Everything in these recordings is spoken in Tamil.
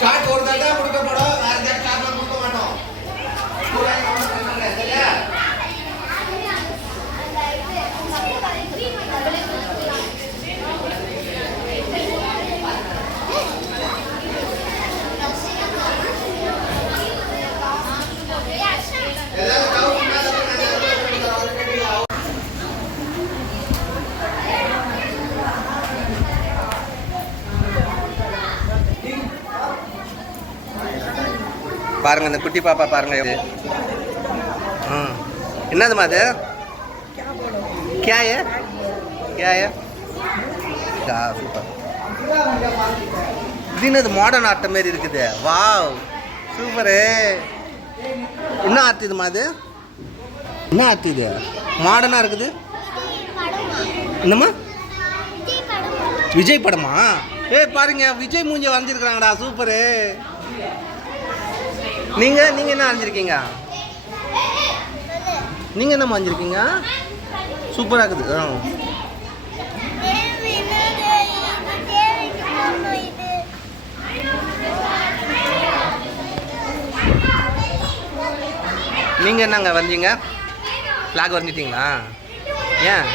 சார்ஜ் ஒரு தடவை கொடுக்கப்படும், வேற எதாவது சார்ஜ் கொடுக்க மாட்டோம். பாருங்க இந்த குட்டி பாப்பா பாருங்க இது. என்னதுமா அது? क्या है? क्या है? சூப்பர். இது என்னது மாடர்ன் ஆர்ட் மாரி இருக்குது. Wow super. என்ன ஆர்ட் இதுமா அது? என்ன ஆர்ட் இது? மாடர்னாக இருக்குது. என்னம்மா? விஜய் படமா? பாருங்க விஜய் மூஞ்சி வரைஞ்சிருக்கிறாங்கடா. சூப்பரு. நீங்கள் என்ன வரைஞ்சிருக்கீங்க? நீங்கள் என்ன வரைஞ்சிருக்கீங்க? சூப்பராக இருக்குது. நீங்கள் என்னங்க வரைஞ்சிங்க? ஃப்ளாக் வரைஞ்சிட்டிங்களா? ஏன்?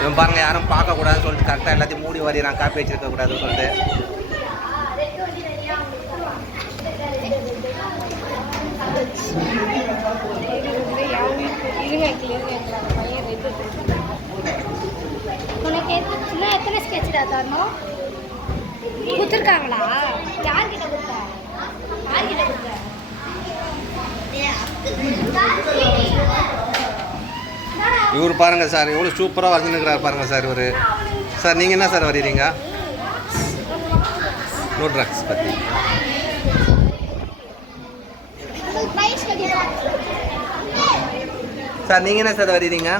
இவன் பாருங்க யாரும் பார்க்கக்கூடாதுன்னு சொல்லிட்டு கரெக்டாக எல்லாத்தையும் மூடி வரையிறான். காப்பி வச்சிருக்கக்கூடாதுன்னு சொல்லிட்டு. எத்தனை ஸ்கெட்ச் தரணும் கொடுத்துருக்காங்களா? யார்கிட்ட கொடுத்த? யார்கிட்ட கொடுத்த? இவர் பாருங்க சார் எவ்வளோ சூப்பராக வரைஞ்சிருக்கிறார் பாருங்க சார் இவர். சார் நீங்கள் என்ன சார் வரைகிறீங்க? நோ ட்ரக்ஸ் பற்றி. சார் நீங்கள் என்ன சார் வரைகிறீங்க?